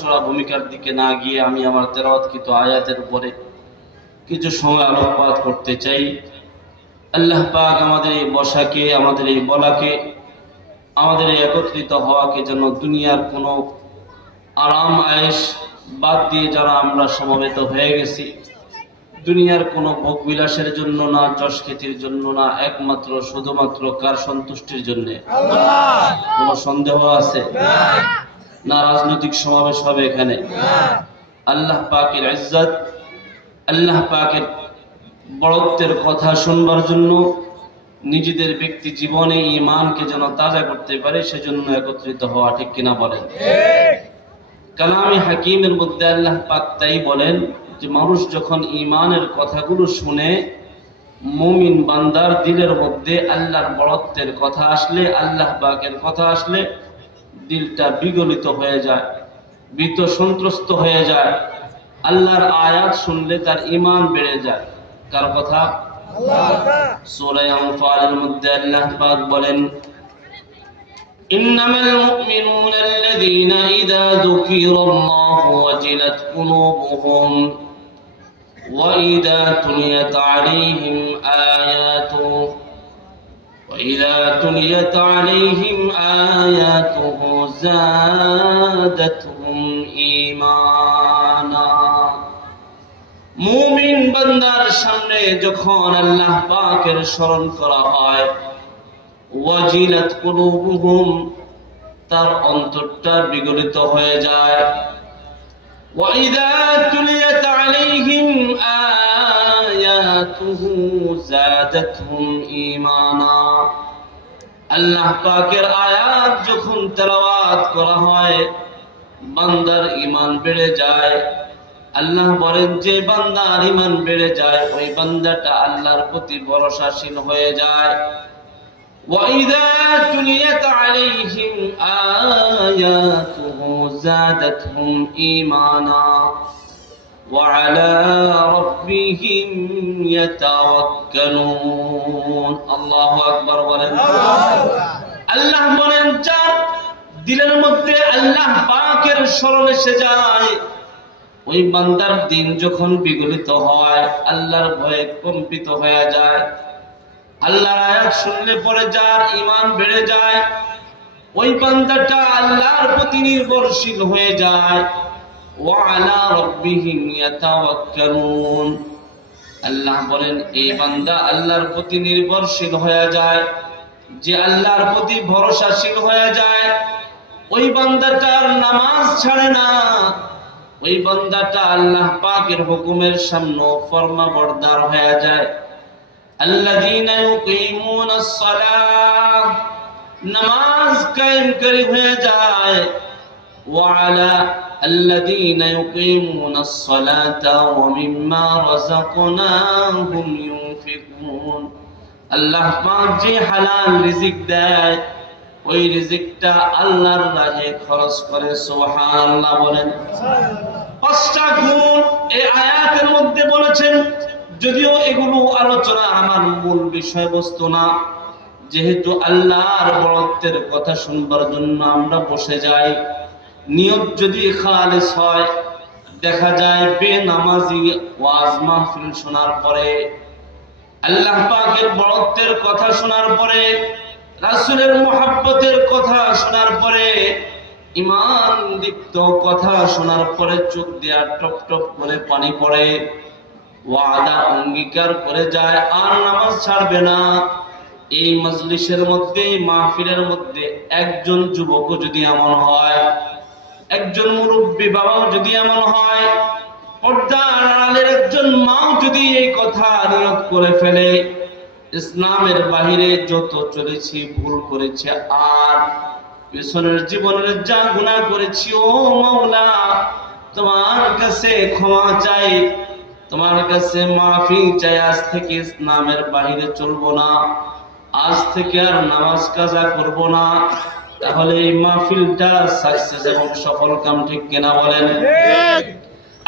ছোড়া ভূমিকার দিকে না গিয়ে আমি আমার তেলাওয়াতকৃত আয়াতের উপরে কিছু সময় আলোকপাত করতে চাই। আল্লাহ পাক আমাদের এই বসাকে, আমাদের এই বলাকে, আমাদের এই একত্রিত হওয়াকে যেন দুনিয়ার কোনো আরাম আয়েশ বাদ দিয়ে যারা আমরা সমবেত হয়ে গেছি, দুনিয়ার কোনো ভোগ বিলাসের জন্য না, যশ খ্যাতির জন্য না, একমাত্র শুধুমাত্র কার সন্তুষ্টির জন্য? কোনো সন্দেহ আছে? না রাজনৈতিক সমাবেশ হবে এখানে? আল্লাহ পাকের ইজ্জত, আল্লাহ পাকের বড়ত্বের কথা শুনবার জন্য, নিজেদের ব্যক্তি জীবনে ঈমানকে যেন তাজা করতে পারে সেজন্য একত্রিত হওয়া, ঠিক কিনা বলেন? কালামে হাকিমের মধ্যে আল্লাহ পাক তাই বলেন যে মানুষ যখন ঈমানের কথাগুলো শুনে, মুমিন বান্দার দিলের মধ্যে আল্লাহর বড়ত্বের কথা আসলে, আল্লাহ পাকের কথা আসলে দিলটা বিগলিত হয়ে যায়, ভীত সন্ত্রস্ত হয়ে যায়। আল্লাহর আয়াত শুনলে তার ঈমান বেড়ে যায়। কার কথা? সূরা আনফালের মধ্যে আল্লাহ পাক বলেন, ইন্নামাল মুমিনুনা আল্লাযীনা ইযা যুকিরাল্লাহু ওয়াজিলাত কুলুবুহুম ওয়া ইযা তুলিয়াত আলাইহিম আয়াতুহু যাদাতহুম ঈমানা। মুমিন বান্দার সামনে যখন আল্লাহ পাকের স্মরণ করা হয়, ওয়াজিলাত কুলুবুহুম, তার অন্তরটা বিগলিত হয়ে যায়। ওয়া ইযা তুলিয়াত আলাইহিম আয়াতুহু যাদাতহুম ঈমানা, আল্লাহ পাকের আয়াত যখন তেলাওয়াত করা হয় বান্দার ঈমান বেড়ে যায়। আল্লাহ বলেন যে বান্দার ঈমান বেড়ে যায় ওই বান্দাটা আল্লাহর প্রতি ভরসাশীল হয়ে যায়। وَإِذَا تُلِيَتْ عَلَيْهِمْ آيَاتُهُ زَادَتْهُمْ إِيمَانًا وَعَلَى رَبِّهِمْ يَتَوَكَّلُونَ। আল্লাহু আকবার বলেন। আল্লাহ বলেন যার দিলের মধ্যে আল্লাহ পাকের স্মরণ এসে যায়, ওই বান্দার দিন যখন বিগলিত হয়, আল্লাহর ভয়ে কম্পিত হয়ে যায়, আল্লাহর আয়াত শুনলে পরে যার ঈমান বেড়ে যায়, ওই বান্দাটা আল্লাহর প্রতি নির্ভরশীল হয়ে যায়। ওয়া আলা রাব্বিহিম ইয়াতাওয়াক্কালুন, আল্লাহ বলেন এই বান্দা আল্লাহর প্রতি নির্ভরশীল হয়ে যায়, যে আল্লাহর প্রতি ভরসাশীল হয়ে যায়, ওই বান্দাটার নামাজ ছাড়ে না, ওই বান্দাটা আল্লাহ পাকের হুকুমের সামনে ফরমাবরদার হয়ে যায়। আল্লাযীনা ইউকিমুনাস সালাহ, নামাজ কায়েমকারী হয়ে যায়। ওয়া আলা আল্লাযীনা ইউকিমুনাস সালাতা ওয়া মিম্মা রাযাকনাহুম ইউনফিকুন, আল্লাহ পাক যে হালাল রিজিক দেয় ওই রিজিকটা আল্লাহর রাহে খরচ করে। সুবহানাল্লাহ বলেন। পাঁচটা গুণ এই আয়াতের মধ্যে বলেছেন, যদিও এগুলো আলোচনা আমার মূল বিষয়বস্তু না, যেহেতু আল্লাহর বড়ত্বের কথা শুনবার জন্য আমরা বসে যাই। নিয়ত যদি খালেস হয়, দেখা যায় বেনামাজি ওয়াজ মাহফিল শোনার পরে, আল্লাহ পাকের বড়ত্বের কথা শোনার পরে, রাসূলের মুহাব্বতের কথা শোনার পরে, ঈমান দীপ্ত কথা শোনার পরে চোখ দিয়া টপ টপ করে পানি পড়ে, ওয়াদা অঙ্গীকার করে যায় আর নামাজ ছাড়বে না। এই মজলিসের মধ্যে, এই মাহফিলের মধ্যে একজন যুবক যদি এমন হয়, একজন মুরব্বী বাবাও যদি এমন হয়, পর্দার আড়ালের একজন মাও যদি এই কথা নিয়ত করে ফেলে, ইসলামের বাহিরে যত চলেছি, ভুল করেছে, আর পেছনের জীবনের যা গুনাহ করেছি, ও মাওলা তোমার কাছে ক্ষমা চাই, তোমার কাছে মাফি চাই, আজ থেকে ইসলামের বাহিরে চলবো না, আজ থেকে আর নামাজ কাজা করব না, তাহলে এই মাহফিলটা সাকসেস এবং সফল কাম, ঠিক কিনা বলেন?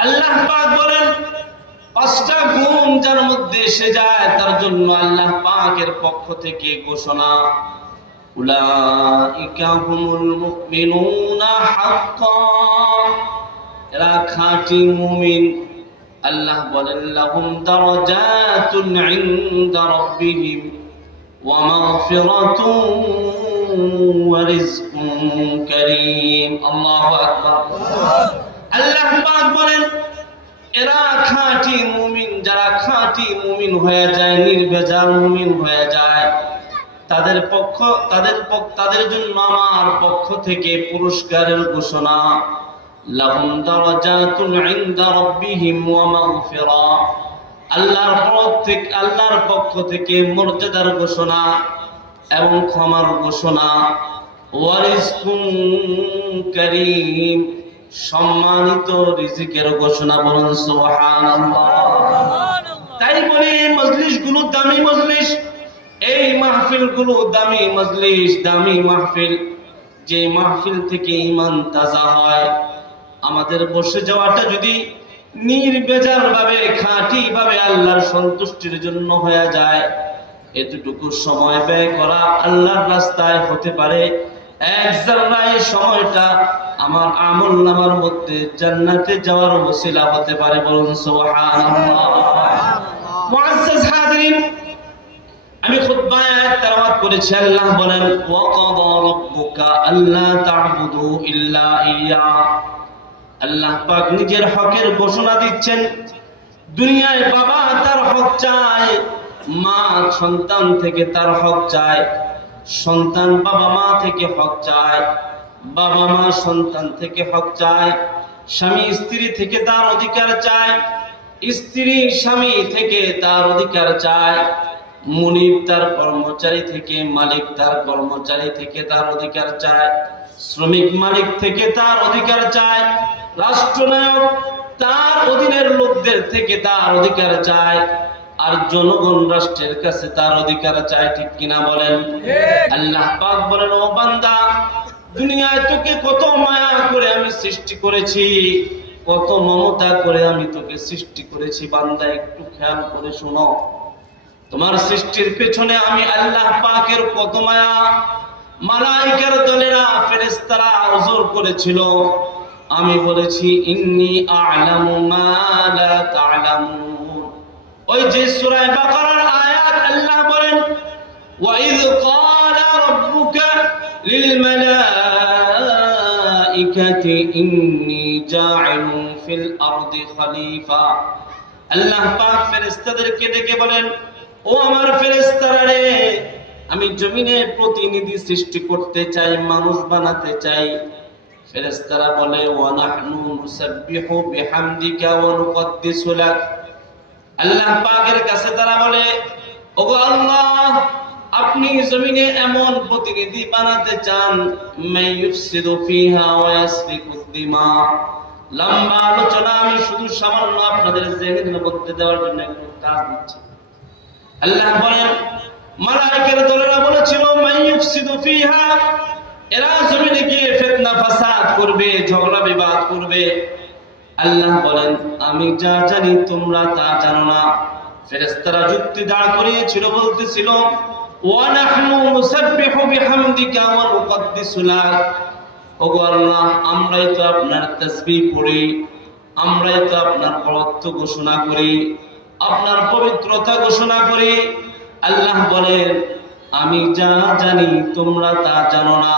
আল্লাহ পাক বলেন পাঁচটা গুণ যার মধ্যে এসে যায় তার জন্য আল্লাহ পাকের পক্ষ থেকে ঘোষণা, উলাইকা হুমুল মুমিনুনা হাক্কান, এরা খাঁটি মুমিন। আল্লাহ বলেন লাহুম দারাজাতুন ইনদা রাব্বিহিম ওয়া মাগফিরাতুন ওয়া রিজকুন কারীম। আল্লাহু আকবার। আল্লাহ পাক বলেন এরা খাঁটি মুমিন, যারা খাঁটি মুমিন হয়ে যায়, নির্ভেজাল মুমিন হয়ে যায়, তাদের জন্য আমার পক্ষ থেকে পুরস্কারের ঘোষণা। লাহুম দারাজাতুন ইনদা রাব্বিহিম ওয়া মাগফিরা, আল্লাহর পক্ষ থেকে মর্যাদার ঘোষণা এবং ক্ষমার ঘোষণা। ওয়া রিজকুন কারীম, সম্মানিত রিজিকের ঘোষণা। বলুন সুবহানাল্লাহ। তাই বলি মজলিসগুলো দামি মজলিস, এই মাহফিলগুলো দামি মজলিস, দামি মাহফিল। যে মাহফিল থেকে ঈমান তাজা হয়, আমাদের বসে যাওয়াটা যদি নির্বেজাল ভাবে, খাঁটি ভাবে আল্লাহর সন্তুষ্টির জন্য হয়ে যায়, এতটুকু সময় ব্যয় করা আল্লাহর রাস্তায় হতে পারে এক জাররা। এই সময়টা আমার আমলনামার মধ্যে জান্নাতে যাওয়ার ওসিলা হতে পারে। বলুন সুবহানাল্লাহ। মুআজ্জাজ হাজিরিন, আমি খুতবায় আয়াত তেলাওয়াত করেছি। আল্লাহ বলেন ওয়া কাদা রাব্বুকা আল্লা তা'বুদু ইল্লা ইয়্যা। আল্লাহ পাক নিজের হকের ঘোষণা দিচ্ছেন। দুনিয়ায় বাবা তার হক চায়, মা সন্তান থেকে তার হক চায়, সন্তান বাবা মা থেকে হক চায়, বাবা মা সন্তান থেকে হক চায়, স্বামী স্ত্রী থেকে তার অধিকার চায়, স্ত্রী স্বামী থেকে তার অধিকার চায়, মুনিব তার কর্মচারী থেকে, মালিক তার কর্মচারী থেকে তার অধিকার চায়, শ্রমিক মালিক থেকে তার অধিকার চায়, রাষ্ট্রনায়ক তার অধীনের লোকদের থেকে তার অধিকার চায়, আর জনগণ রাষ্ট্রের কাছে তার অধিকার চায়। ঠিক কিনা বলেন? আল্লাহ পাক বলেন ও বান্দা, দুনিয়ায় তোকে কত মায়া করে আমি সৃষ্টি করেছি, কত মমতা করে আমি তোকে সৃষ্টি করেছি। বান্দা একটু খেয়াল করে শোনো, তোমার সৃষ্টির পেছনে আমি আল্লাহ পাকের কত মায়া। মালাইকার দলেরা, ফেরেশতারা ওযর করেছিল, আমি বলেছি ইন্নী আ'লামু মা লা তা'লামুন। ওই যে সূরা বাকারার আয়াত, আল্লাহ বলেন ওয়াইয ক্বালা রাব্বুকা লিল মালাইকাতি ইন্নী জা'ইলুন ফিল আরদি খলিফা। আল্লাহ পাক ফেরেশতাদেরকে ডেকে বলেন ও আমার ফেরেশতারা রে, আমি জমিনে প্রতিনিধি সৃষ্টি করতে চাই, মানুষ বানাতে চাই। ফেরেশতারা বলে ওয়া নাহনু নুসাব্বিহু বিহামদিকা ওয়া নুকদ্দিসু লাক। আল্লাহ পাকের কাছে তারা বলে ওগো আল্লাহ, আপনি জমিনে এমন প্রতিনিধি বানাতে চান মাইয়ুফসিদু ফিহা ওয়া ইয়াসফিকুদ দিমা। লম্বা আলোচনা আমি শুধু সামান্য আপনাদের জেহেনের মধ্যে দেওয়ার জন্য একটু কাজ দিচ্ছি। আল্লাহ বলেন মালায়েকার দলেরা বলেছিল মাইয়ুফসিদু ফিহা, এরা জমিনে গিয়ে ফিতনা ফাসাদ করবে, ঝগড়া বিবাদ করবে। আল্লাহ বলেন আমি যা জানি তোমরা তা জানো না। ফেরেশতারা যুক্তি দাঁড় করিয়েছিল, বলতেছিল ওয়া নাহনু নুসাব্বিহু বিহামদিকা ওয়া নুকদ্দিসু লাক। ওগো আল্লাহ, আমরাই তো আপনার তাসবিহ পড়ি, আমরাই তো আপনার বরত্ব ঘোষণা করি, আপনার পবিত্রতা ঘোষণা করি। আল্লাহ বলেন আমি যা জানি তোমরা তা জানো না।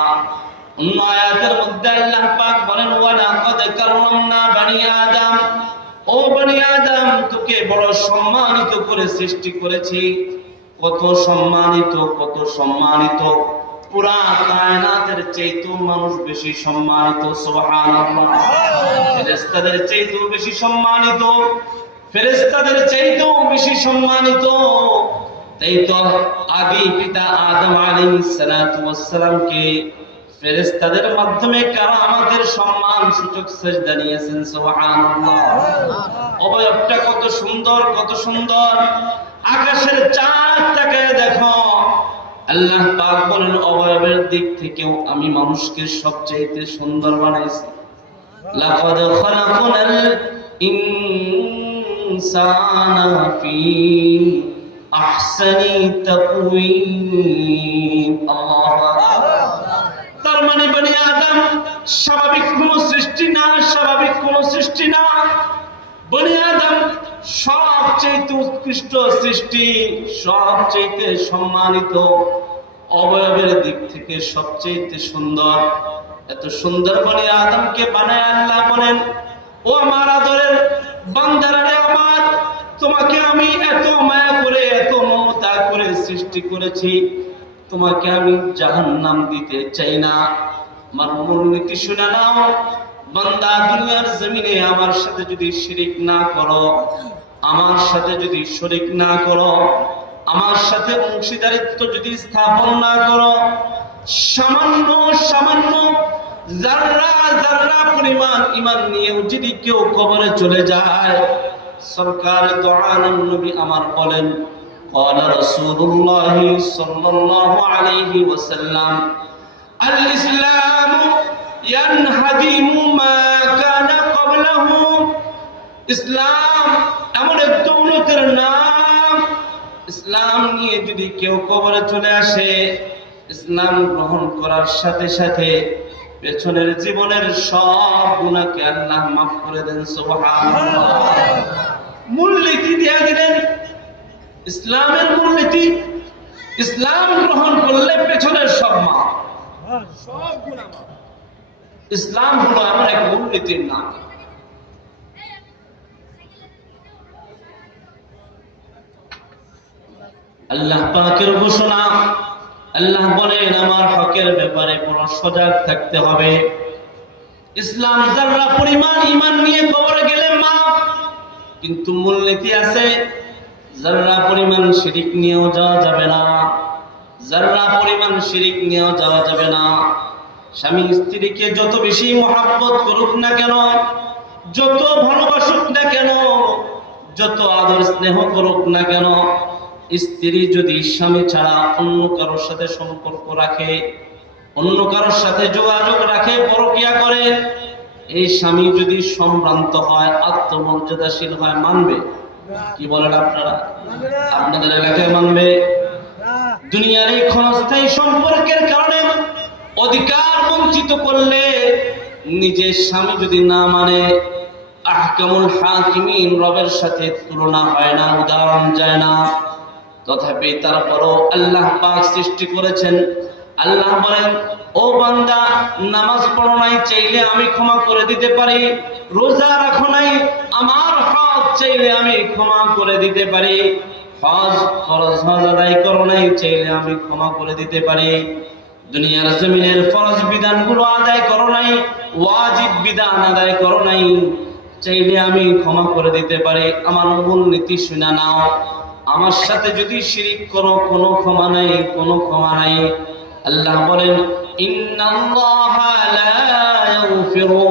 অন্য আয়াতের মধ্যে আল্লাহ পাক বলেন ওয়া লাকাদ কাররামনা বানি আদম, ও বনি আদম, তোকে বড় সম্মানিত করে সৃষ্টি করেছি। কত সম্মানিত, কত সম্মানিত, পুরা কায়নাতের চাইতেও মানুষ বেশি সম্মানিত। সুবহানাল্লাহ। ফেরেশতাদের চাইতেও বেশি সম্মানিত, ফেরেশতাদের চাইতেও বেশি সম্মানিত। তাই তো আদি পিতা আদম আলাইহিস সালাতু ওয়াস সালামকে ফেরেশতাদের মাধ্যমে কারামাতের সম্মান সূচক সিজদা নিয়েছেন। সুবহানাল্লাহ। অবয়বটা কত সুন্দর, কত সুন্দর। আকাশের চাঁদ তাকায় দেখো, আল্লাহ পাক বলেন অবয়বের দিক থেকেও আমি মানুষকে সবচেয়ে সুন্দর বানাইছি। লাকাদ খালাকনাল ইনসানা ফি আহসানি তাকওয়িম। আল্লাহু আকবার। তার মানে বনি আদম স্বাভাবিক কোনো সৃষ্টি না, স্বাভাবিক কোনো সৃষ্টি না। বনি আদম সবচেয়ে উৎকৃষ্ট সৃষ্টি, সবচেয়ে সম্মানিত, অবয়বের দিক থেকে সবচেয়ে সুন্দর। এত সুন্দর বনি আদমকে বানায় আল্লাহ বলেন, ও আমার আদরের বান্দারা রে আমার, তোমাকে আমি এত মায়া করে, এত মমতা করে সৃষ্টি করেছি, তোমাকে আমি জাহান্নাম দিতে চাই না। আমার মূলনীতি শুনে নাও, বান্দা দুনিয়ার জমিনে আমার সাথে যদি শিরিক না করো, আমার সাথে যদি শরীক না করো, আমার সাথে অংশীদারিত্ব যদি স্থাপন না করো, সামান্য সামান্য যাররা যাররা পরিমাণ ঈমান নিয়েও যদি কেউ কবরে চলে যায়, সরকার দু আলম নবী আমার বলেন, قال رسول الله صلى الله عليه وسلم الإسلام ينهدم ما كان قبله। ইসলাম এমন এক দৌলতের নাম, ইসলাম নিয়ে যদি কেউ কবরে চলে আসে, ইসলাম গ্রহণ করার সাথে সাথে পেছনের জীবনের সব গুনাহকে আল্লাহ মাফ করে দেন। সুবহানাল্লাহ। মূলনীতি দিয়ে দিলেন, ইসলামের মূলনীতি, ইসলাম গ্রহণ করলে পেছনের সব মাফ, সব গুনাহ মাফ। ইসলাম হলো এমন এক মূলনীতির নাম। আল্লাহ পাকের ঘোষণা, আল্লাহ বলেন আমার হকের ব্যাপারে বড় সজাগ থাকতে হবে। ইসলাম যারা পরিমাণ ঈমান নিয়ে কবরে গেলে মাফ, কিন্তু মূলনীতি আছে, যারা পরিমাণ শিরিক নিয়েও যাওয়া যাবে না, যারা পরিমাণ শিরিক নিয়েও যাওয়া যাবে না। স্বামী স্ত্রীকে যত বেশি মহাব্বত করুক না কেন, যত ভালোবাসুক না কেন, যত আদর স্নেহ করুক না কেন, স্ত্রী যদি স্বামী ছাড়া অন্য কারোর সাথে সম্পর্ক রাখে, অন্য কারোর সাথে যোগাযোগ রাখে, পরকিয়া করে, এই স্বামী যদি সম্ভ্রান্ত হয়, আত্মমর্যাদাশীল হয়, মানবে? কি বলেন আপনারা? আপনাদের এলাকায় মানবে? দুনিয়ার এই ক্ষণস্থায়ী সম্পর্কের কারণে অধিকার বঞ্চিত করলে নিজের স্বামী যদি না মানে, আহকামুল হাকিমিন রবের সাথে তুলনা হয় না, উদাহরণ যায় না। তথাপি তারপরও আল্লাহ পাক সৃষ্টি করেছেন। আল্লাহ বলেন, ও বান্দা, নামাজ পড়ো নাই, চাইলে আমি ক্ষমা করে দিতে পারি। রোজা রাখো নাই, আমার হক চাইলে আমি ক্ষমা করে দিতে পারি। হজ ফরজ হজ আদায় করো নাই, চাইলে আমি ক্ষমা করে দিতে পারি। দুনিয়ার জমিনের ফরজ বিধানগুলো আদায় করো নাই, ওয়াজিব বিধান আদায় করো নাই, চাইলে আমি ক্ষমা করে দিতে পারি। আমার মূল নীতি শুনে নাও, আমার সাথে যদি শিরিক করো, কোনো ক্ষমা নাই, কোনো ক্ষমা নাই। আল্লাহ বলেন, ইন্নাল্লাহা লা ইয়াগফিরু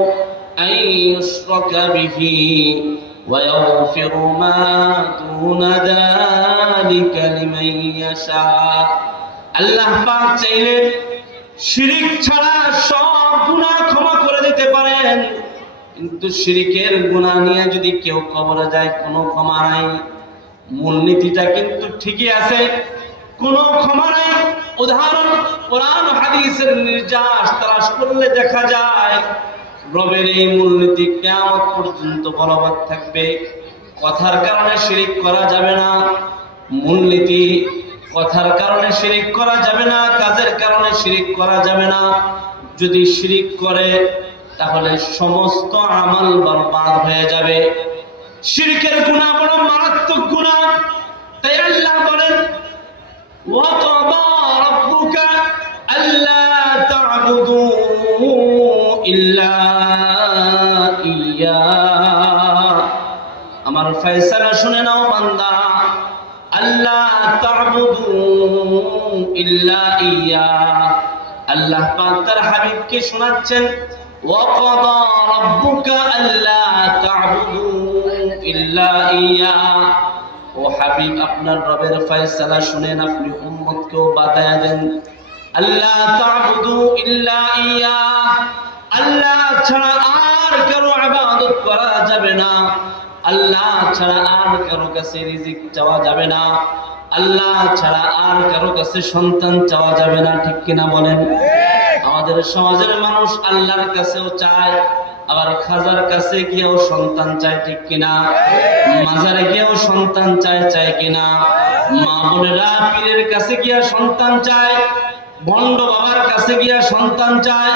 আন ইউশরাকা বিহি ওয়া ইয়াগফিরু মা দুনা যালিকা লিমান ইয়াশা। আল্লাহ পাক চাইলে শিরিক ছাড়া সব গুনাহ ক্ষমা করে দিতে পারেন, কিন্তু শিরিকের গুনাহ নিয়ে যদি কেউ কবরে যায়, কোনো ক্ষমা নাই। মূলনীতিটা কিন্তু ঠিকই আছে, কোনো ক্ষমা নাই। উদাহরণ, কোরআন হাদিসের নির্যাস তালাশ করলে দেখা যায় রবের এই মূলনীতি কিয়ামত পর্যন্ত বলবৎ থাকবে। কথার কারণে শিরিক করা যাবে না, মূলনীতি কথার কারণে শিরিক করা যাবে না, কাজের কারণে শিরিক করা যাবে না। যদি শিরিক করে তাহলে সমস্ত আমল বরবাদ হয়ে যাবে। শিরকের গুনাহ বড় মারাত্মক গুনাহ। তাই আল্লাহ বলেন, ওয়া কাদা রাব্বুকা আল্লা তা'বুদু ইল্লা ইয়্যা। আমার ফয়সালা শুনে নাও বান্দা, আল্লা তা'বুদু ইল্লা ইয়্যা। আল্লাহ পাক তার হাবিবকে শোনাচ্ছেন, ওয়া কাদা রাব্বুকা আল্লা তা'বুদু ইল্লা ইয়্যা। ও হাবিব, আপনার রবের ফয়সালা শুনেন, আপনি উম্মতকেও বাতায়া দেন, আল্লাহ তা'বুদু ইল্লা ইয়্যা, আল্লাহ ছাড়া আর কারো ইবাদত করা যাবে না, আল্লাহ ছাড়া আর কারো কাছে রিজিক চাওয়া যাবে না, আল্লাহ ছাড়া আর কারো কাছে সন্তান চাওয়া যাবে না। ঠিক কিনা বলেন? আমাদের সমাজের মানুষ আল্লাহর কাছেও চায়, আবার খাজার কাছে গিয়েও সন্তান চায়, ঠিক কিনা? মাজারে গিয়েও সন্তান চায় কিনা? মা বোনেরা পীরের কাছে গিয়া সন্তান চায়, ভণ্ড বাবার কাছে গিয়া সন্তান চায়।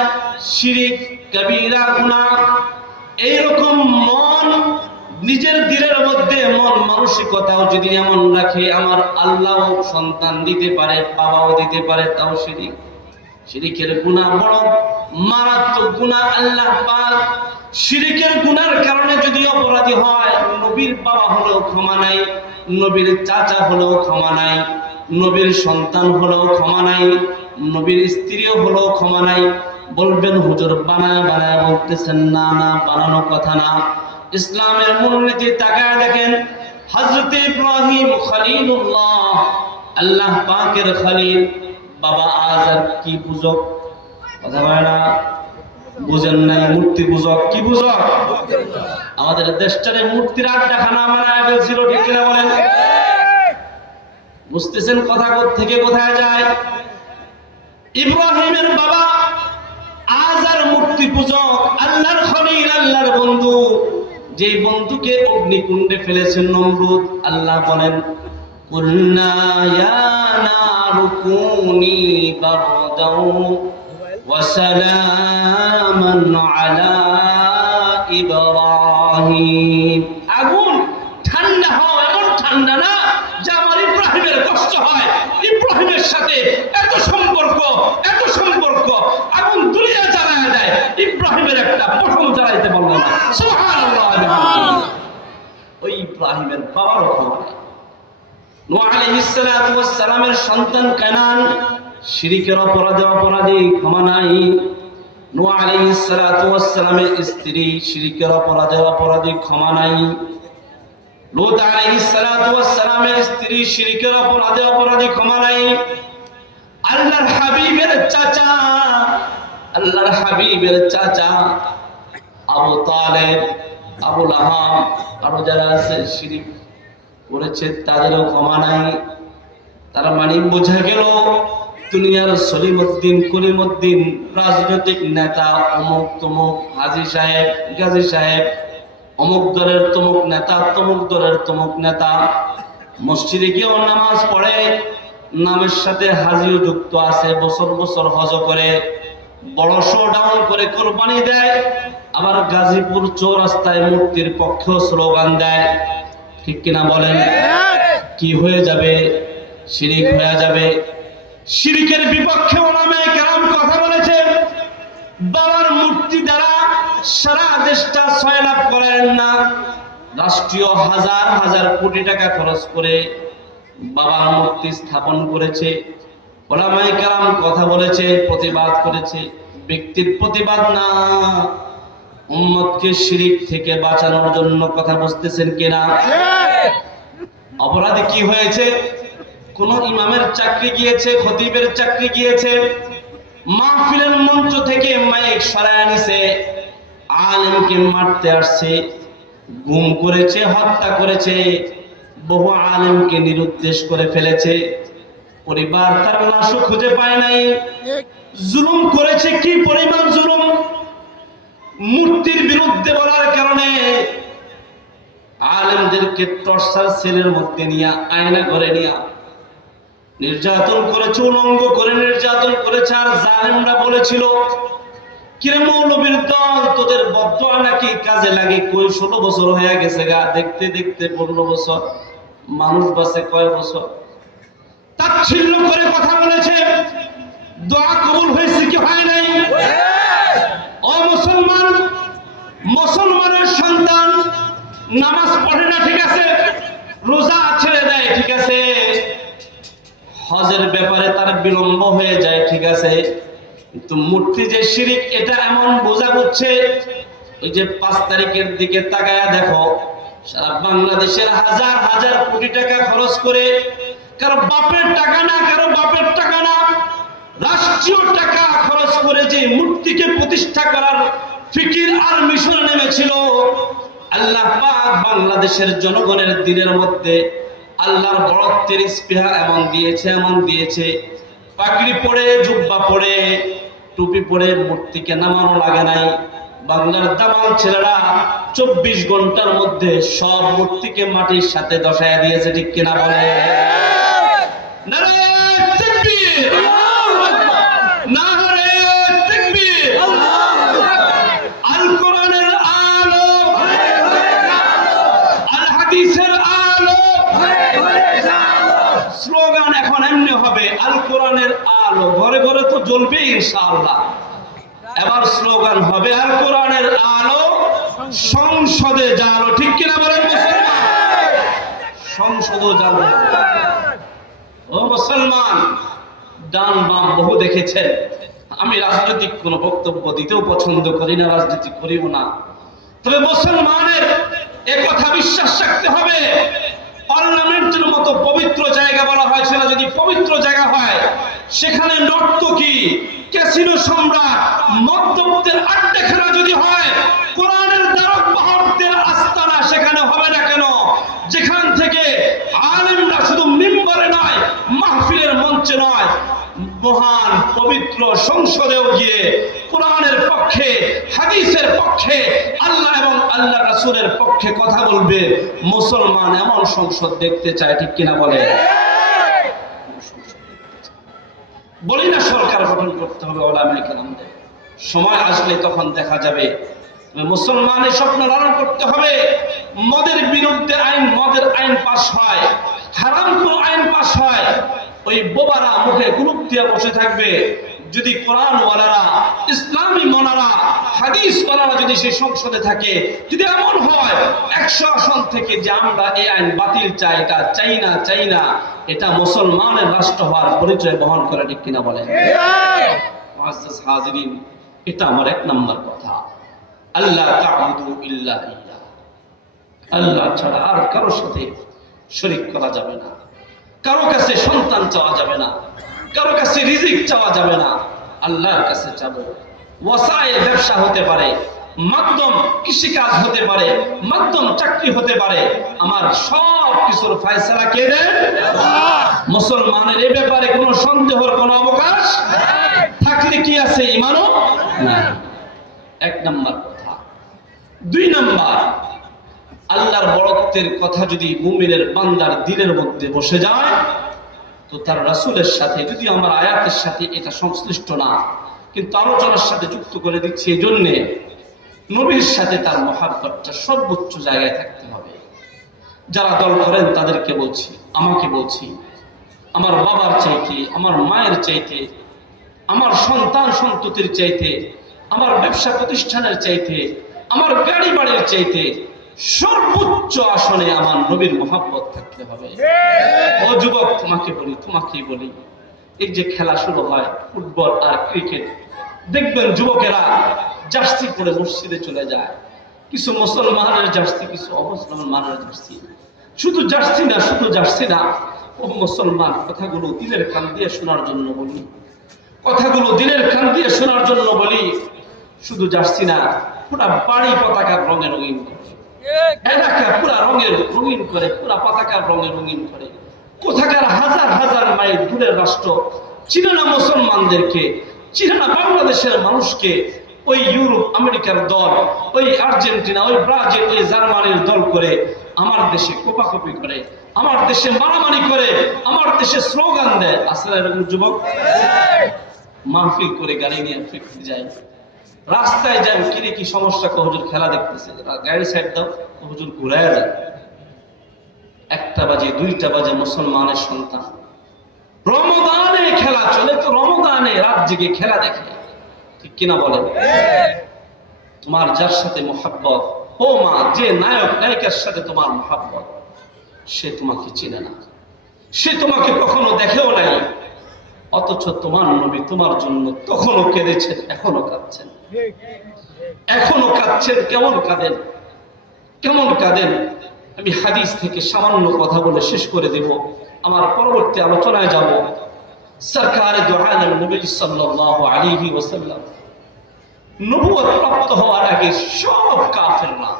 শিরিক কবিরা গুনাহ। এইরকম মন নিজের দিলের মধ্যে মন মানসিকতাও যদি এমন রাখে আমার আল্লাহও সন্তান দিতে পারে, বাবাও দিতে পারে, তাও শিরিক। শিরিকের গুনাহ বড় মারাত্মক গুনাহ। আল্লাহ পাক শিরিকের গুনার কারণে যদি অপরাধী হয়, নবীর বাবা হলেও ক্ষমা নাই, নবীর চাচা হলেও ক্ষমা নাই, নবীর সন্তান হলেও ক্ষমা নাই, নবীর স্ত্রীও হলেও ক্ষমা নাই। বলবেন হুজুর বানায় বানায় বলতেছেন, না না, বানানো কথা না। ইসলামের মূলনীতি তাকায় দেখেন। হযরত ইব্রাহিম খলিলুল্লাহ, আল্লাহ পাকের খলিল, বাবা আজার কি পূজক? কথা বলে না, বুঝেন নাই? মূর্তি পূজক। কি পূজক? আমাদের দেশটারে মূর্তির আড্ডাখানা বানায় ফেলছিল, ঠিক কিনা বলেন? বুঝতেছেন কথা থেকে কোথায় যায়? ইব্রাহিমের বাবা আজার মূর্তি পূজক, আল্লাহর খলিল, আল্লাহর বন্ধু। যে বন্ধুকে অগ্নিকুণ্ডে ফেলেছেন নমরুদ, আল্লাহ বলেন কুলনা ইয়া নারু কুনি বারদাও ওয়া সালামান আলা ইব্রাহিম। আগুন ঠান্ডা হও, এমন ঠান্ডা না যে আমার ইব্রাহিমের কষ্ট হয়। ইব্রাহিমের সাথে এত সম্পর্ক, এত সম্পর্ক, আগুন দুনিয়া জ্বালায় দেয়, ইব্রাহিমের একটা পশম জ্বালাইতে পারলো না। সুবহানাল্লাহ। ওই ইব্রাহিমের বাবার ক্ষমা নাই। নূহ আলাইহিস সালাতু ওয়াস সালামের সন্তান কানান শিরকের অপরাধী, ক্ষমা নাই। নূহ আলাইহিস সালাতু ওয়াস সালামের স্ত্রী শিরকের অপরাধী, ক্ষমা নাই। লূত আলাইহিস সালাতু ওয়াস সালামের স্ত্রী শিরকের অপরাধী, ক্ষমা নাই। আল্লাহর হাবিবের চাচা আবু তালেব, আবু লাহাব, আরো যারা আছে শিরক করেছে, তাদেরও ক্ষমা নাই। তার মানে বোঝা গেল দুনিয়ার সলিমউদ্দিন, কলিমউদ্দিন, রাজনৈতিক নেতা, অমুক তমুক, হাজী সাহেব, গাজী সাহেব, অমুক দলের তমুক নেতা, তমুক দলের তমুক নেতা, মসজিদে গিয়েও নামাজ পড়ে, নামের সাথে হাজিও যুক্ত আছে, বছর বছর হজ করে, বড় শো ডাউন করে কোরবানি দেয়, আবার গাজীপুর চৌরাস্তায় মূর্তির পক্ষেও স্লোগান দেয়, ঠিক কিনা বলেন? কি হয়ে যাবে? শিরিক হয়ে যাবে। শিরিকের বিপক্ষে উলামায়ে কেরাম কথা বলেছে। বাবার মূর্তি দ্বারা সারা দেশটা সয়লাভ করেন না, রাষ্ট্রীয় হাজার হাজার কোটি টাকা খরচ করে বাবার মূর্তি স্থাপন করেছে। উলামায়ে কেরাম কথা বলেছে, প্রতিবাদ করেছে। ব্যক্তির প্রতিবাদ না, উম্মতকে শিরিক থেকে বাঁচানোর জন্য কথা বুঝতেছেন কিনা? অপরাধী কি হয়েছে? কোন ইমামের চাকরি গিয়েছে, খতিবের চাকরি গিয়েছে, মাহফিলের মঞ্চ থেকে মাইক সরায় নিছে, আলেমকে মারতে আসছে, গুম করেছে, হত্যা করেছে, বহু আলেমকে নিরুদ্দেশ করে ফেলেছে, পরিবার তার লাশও খুঁজে পায় নাই। জুলুম করেছে, কি পরিমাণ জুলুম! মূর্তির বিরুদ্ধে বলার কারণে আলেমদেরকে টর্চার সেলের মধ্যে নিয়ে, আয়না করে নিয়ে নির্যাতন করেছে, উলঙ্গ করে নির্যাতন করেছে। আর জালেমরা বলেছিল, কিরে মৌলবীর দল, তোদের বদদোয়া নাকি কাজে লাগে? কই 16 বছর হয়ে গেছে গা, দেখতে দেখতে 15 বছর, মানুষ বাঁচে কয় বছর? তাচ্ছিল্য করে কথা বলেছে। দোয়া কবুল হয়েছে কি হয় নাই? ও মুসলমান, মুসলমানের সন্তান নামাজ পড়ে না, ঠিক আছে, রোজা ছেড়ে দেয়, ঠিক আছে, হজের ব্যাপারে তার বিলম্ব হয়ে যায়, ঠিক আছে, কিন্তু মূর্তি যে শিরিক, এটা এমন বোঝা বুঝছে। ওই যে 5 তারিখের দিকে তাকায়া দেখো, সারা বাংলাদেশের হাজার হাজার কোটি টাকা খরচ করে, কারো বাপের টাকা না, কারো বাপের টাকা না, রাষ্ট্রীয় টাকা খরচ করে যে মূর্তিকে প্রতিষ্ঠা করার ফিকির আর মিশনে নেমেছিল, আল্লাহ পাক বাংলাদেশের জনগণের দিনের মধ্যে আল্লাহর বড়ত্বের স্পৃহা এমন দিয়েছে, পাগড়ি পরে, জুব্বা পরে, টুপি পরে মূর্তিকে নামানো লাগে নাই। বাংলার দামাল ছেলেরা 24 ঘন্টার মধ্যে সব মূর্তিকে মাটির সাথে দশায় দিয়েছে, ঠিক কিনা বলে? নারে তাকবীর, নারে তাকবীর। আল কোরআনের আলো, আল হাদিসের আলো। স্লোগান এখন এমনি হবে, আল কোরআনের আলো। ঘরে ঘরে তো জ্বলবে ইনশাআল্লাহ। এবার স্লোগান হবে, আল কোরআনের আলো সংসদে জ্বালো, ঠিক কিনা বলেন মুসলমান? সংসদে জ্বালো। ও মুসলমান, ডান বাম বহু দেখেছেন। আমি রাজনৈতিক কোনো বক্তব্য দিতেও পছন্দ করি না, রাজনীতি করিও না। তবে মুসলমানের একথা বিশ্বাস রাখতে হবে, পার্লামেন্টের মতো পবিত্র জায়গা বলা হয়েছে না, যদি পবিত্র জায়গা হয় সেখানে নর্তকী, ক্যাসিনো সম্রাট, মদ্যপদের আড্ডাখানা যদি হয়, কোরআনের দ্বারক বাহকদের আস্তানা সেখানে হবে না কেন? যেখান থেকে আলেমরা শুধু মিম্বরে নয়, মাহফিলের মঞ্চে নয়, মহান পবিত্র সংসদেও গিয়ে কোরআনের পক্ষে, হাদিসের পক্ষে, আল্লাহ এবং আল্লাহ রাসূলের পক্ষে কথা বলবে। মুসলমান এমন সংসদ দেখতে চায়, ঠিক কিনা বলে? বলি না সরকার গঠন করতে হবে ওলামায়ে কেরামদের, সময় আসলে তখন দেখা যাবে। মুসলমানের স্বপ্ন লালন করতে হবে। মদের বিরুদ্ধে আইন, মদের আইন পাস হয়, হারাম কোন আইন পাস হয়, ওই বোবারা মুখে গ্রুপ দিয়ে বসে থাকবে। যদি কোরআন ওয়ালারা, ইসলামী মনারা, হাদিস ওয়ালারা যদি সেই সংসদে থাকে, যদি এমন হয় 100 আসন থেকে যে আমরা এই আইন বাতিল চাই, এটা চাই না, এটা মুসলমানের রাষ্ট্র হওয়ার পরিচয় বহন করে, ঠিক কিনা বলেন? মুআজ্জাজ হাজিরিন, এটা আমার 1 নম্বর কথা। আল্লাহ তা'বুদু ইল্লা ইল্লাহ, আল্লাহ ছাড়া আর কারোর সাথে শরীক করা যাবে না। কারো কাছে সন্তান চাওয়া যাবে না, কারো কাছে রিজিক চাওয়া যাবে না, আল্লাহর কাছে চাবো। ওয়াসায়ে ব্যবসা হতে পারে, মাধ্যম কৃষিকাজ হতে পারে, মাধ্যম চাকরি হতে পারে, আমার সব কিছুর ফয়সালা কে দেন? মুসলমানের এই ব্যাপারে কোনো সন্দেহের কোনো অবকাশ থাকলে কি আছে? ঈমানও নাই। 1 নম্বর কথা। 2 নম্বর, আল্লাহর বড়ত্বের কথা যদি মুমিনের বান্দার দিলের মধ্যে বসে যায়, তো তার রাসূলের সাথে, যদি আমার আয়াতের সাথে এটা সংশ্লিষ্ট না, কিন্তু আলোচনার সাথে যুক্ত করে দিচ্ছি, এই জন্যে নবীর সাথে তার মহাব্বতটা সর্বোচ্চ জায়গায় থাকতে হবে। যারা দল করেন তাদেরকে বলছি, আমাকে বলছি, আমার বাবার চাইতে, আমার মায়ের চাইতে, আমার সন্তান সন্ততির চাইতে, আমার ব্যবসা প্রতিষ্ঠানের চাইতে, আমার গাড়ি বাড়ির চাইতে সর্বোচ্চ আসনে আমার নবীর মহব্বত থাকতে হবে। ও যুবক, তোমাকেই বলি, এই যে খেলা শুরু হয় ফুটবল আর ক্রিকেট, দেখবেন যুবকেরা জার্সি পরে মসজিদে চলে যায়। কিছু মুসলমানের জার্সি, কিছু অমুসলমানের জার্সি। শুধু জার্সি না, ও মুসলমান, কথাগুলো দিলের কান দিয়ে শোনার জন্য বলি, কথাগুলো দিলের কান দিয়ে শোনার জন্য বলি। শুধু জার্সি না, পুরা বাড়ি পতাকার রঙে রঙিন করে, এলাকা পুরা রঙিন করে, পুরা পতাকার রঙে রঙিন করে। কোথাকার হাজার হাজার মাইল দূরের রাষ্ট্র চিনে না মুসলমানদেরকে, চিনে না বাংলাদেশের মানুষকে। ওই ইউরোপ আমেরিকার দল, ওই আর্জেন্টিনা, ওই ব্রাজিল, ওই জার্মানির দল করে আমার দেশে কোপাকুপি করে, আমার দেশে মারামারি করে, আমার দেশে স্লোগান দেয়। আসলে এরকম যুবক মাহফিল করে গাড়ি নিয়ে ফিরতে যায়, রাস্তায় যায়, কিরে কি সমস্যা? হুজুর খেলা দেখতেছে, গাড়ি সাইড দাও, হুজুর ঘুরায় যায়। 1টা বাজে, 2টা বাজে, মুসলমানের সন্তান রমজানে খেলা চলে, তো রমজানে রাত জেগে খেলা দেখে, ঠিক কিনা বলেন? তোমার যার সাথে মহাব্বত, ও মা, যে নায়ক নায়িকার সাথে তোমার মহাব্বত, সে তোমাকে চিনে না, সে তোমাকে কখনো দেখেও নাই, অথচ তোমার নবী তোমার জন্য তখনও কেঁদেছেন, এখনো কাঁদছেন, এখনো কাঁদছেন। কেমন কাঁদেন? আমি হাদিস থেকে সামান্য কথা বলে শেষ করে দেব, আমার পরবর্তী আলোচনায় যাব। সরকারে দু আলম নবী সাল্লাল্লাহু আলাইহি ওয়াসাল্লাম নবুয়ত প্রাপ্ত হওয়ার আগে সব কাফেররা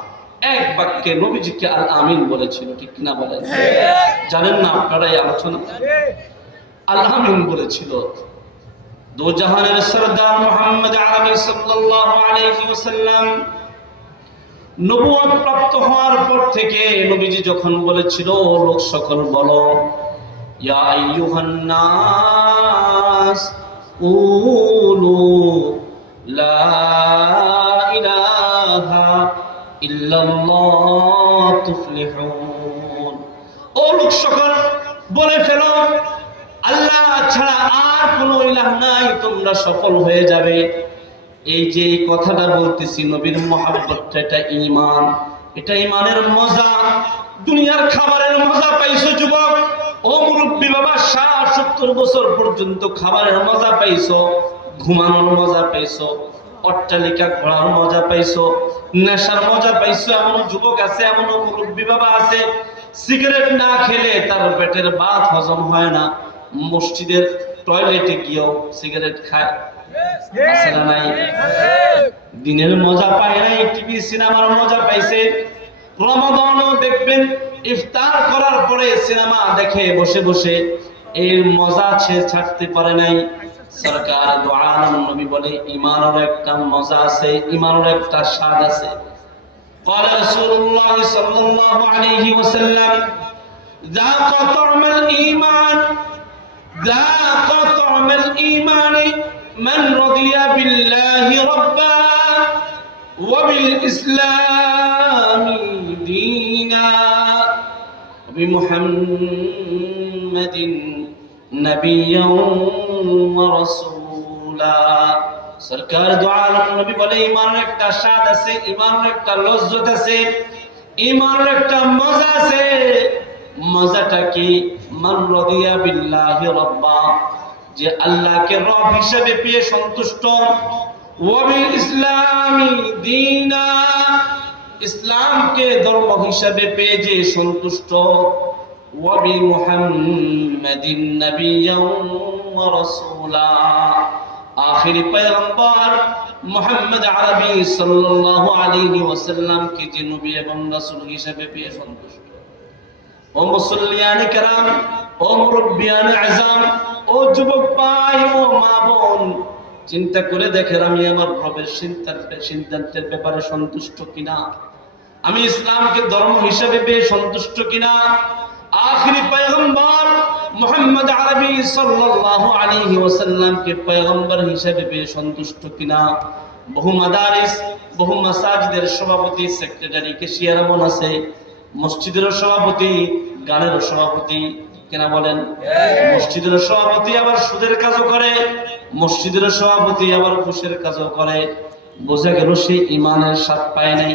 এক বাক্যে নবীজিকে আল আমিন বলেছিল, ঠিক কিনা বলেন? জানেন না আপনারা এই আলোচনা? আল আমিন বলেছিল। দু জাহানের সরদার মুহাম্মদ আরবি সাল্লাল্লাহু আলাইহি ওয়াসাল্লাম নবুয়ত প্রাপ্ত হওয়ার পর থেকে নবীজি যখন বলেছিল, লোক সকল বলো, ইয়া আইয়ুহান নাস কুলু লা ইলাহা ইল্লাল্লাহ তুফলিহুন। ও লোক সকল, বলে ফেলো আল্লাহ ছাড়া আর কোনো ইলাহ নাই, তোমরা সফল হয়ে যাবে। এই যে এই কথাটা বলতেছি, নবীর মহাব্বতটা, এটা ঈমান, এটা ঈমানের মজা। দুনিয়ার খাবারের মজা পাইছো যুবক, ও মুরব্বী বাবা, 60-70 বছর পর্যন্ত খাবারের মজা পাইছো, ঘুমানোর মজা পাইছো, অট্টালিকা ঘোরার মজা পাইছো, নেশার মজা পাইছো। এমন যুবক আছে, এমন মুরব্বী বাবা আছে, সিগারেট না খেলে তার পেটের ভাত হজম হয় না, মসজিদের টয়লেটে গিয়েও সিগারেট খায়, আছে না নাই? দিনের মজা পায় নাই, টিভি সিনেমার মজা পাইছে। রমাদানও দেখবেন ইফতার করার পরে সিনেমা দেখে বসে বসে, এর মজা সে ছাড়তে পারে নাই। সরকার দু আলম নবী বলে, ঈমানের একটা মজা আছে, ঈমানের একটা স্বাদ আছে। قال رسول الله صلى الله عليه وسلم ذاق طعم الإيمان ذاق طعم الإيمان من رضي بالله ربا وبالإسلام دينا وبمحمد نبيا ورسولا। সরকার দু আলম নবী বলে, ঈমানের একটা স্বাদ আছে, ঈমানের একটা লজ্জত আছে, ঈমানের একটা মজা আছে। মজাটা কি? মান রাদিয়া বিল্লাহি রাব্বা, যে আল্লাহকে রব হিসেবে পেয়ে সন্তুষ্ট, ওয়া বিল ইসলামি দীনা, ইসলামকে ধর্ম হিসেবে পেয়ে যে সন্তুষ্ট, ওয়া বি মুহাম্মাদিন নাবিয়্যান ওয়া রাসূলা, আখিরি পয়গম্বর মুহাম্মদ আরবি সাল্লাল্লাহু আলাইহি ওয়াসাল্লাম কে যে নবী এবং রাসূল হিসেবে পেয়ে সন্তুষ্ট। ও মুসল্লিয়ানে কেরাম, ও মুরব্বিয়ানে আযম, ও যুবক ভাই, ও মা বোন, চিন্তা করে দেখেন, আমি আমার রবের সিদ্ধান্তের ব্যাপারে সন্তুষ্ট কিনা? আমি ইসলামকে ধর্ম হিসেবে পেয়ে সন্তুষ্ট কিনা? আখিরি পয়গম্বর মুহাম্মদ আরবি সাল্লাল্লাহু আলাইহি ওয়াসাল্লামকে পয়গম্বর হিসেবে পেয়ে সন্তুষ্ট কিনা? বহু মাদারিস, বহু মাসাজিদের সভাপতি, সেক্রেটারি, ক্যাশিয়ার এমন আছে, মসজিদের সভাপতি, গানের সভাপতি, কেনা বলেন? মসজিদের সভাপতি আবার সুদের কাজও করে, মসজিদের সভাপতি আবার ঘুষের কাজও করে। বোঝা গেল সে ঈমানের স্বাদ পায় নাই,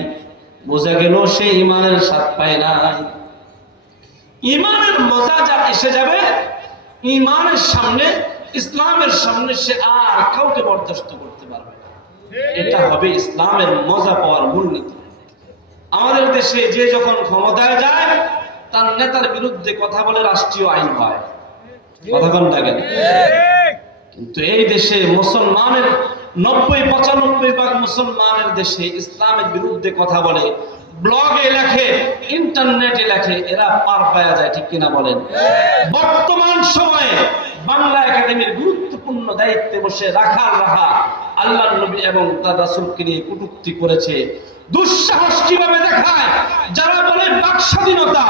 বোঝা গেল সে ঈমানের স্বাদ পায় নাই। ঈমানের মজা যা এসে যাবে, ঈমানের সামনে, ইসলামের সামনে সে আর কাউকে বরদাস্ত করতে পারবে না। এটা হবে ইসলামের মজা পাওয়ার মূলনীতি। আমাদের দেশে যে যখন ক্ষমতায় যায়, তার নেতার বিরুদ্ধে কথা বলে রাষ্ট্রীয় আইন হয়, কথা কোনটা কেন? কিন্তু এই দেশে মুসলমানের 90-95 মুসলমানের দেশে ইসলামের বিরুদ্ধে কথা বলে, ব্লগে লেখে, ইন্টারনেটে লেখে, এরা পার পাওয়া যায়, ঠিক কিনা বলেন? বর্তমান সময়ে বাংলা একাডেমির গুরুত্বপূর্ণ দায়িত্বে বসে রাখা আল্লাহর নবী এবং তার রাসূলকে নিয়ে কটূক্তি করেছে। দুঃসাহস কিভাবে দেখায় যারা বলে বাক স্বাধীনতা।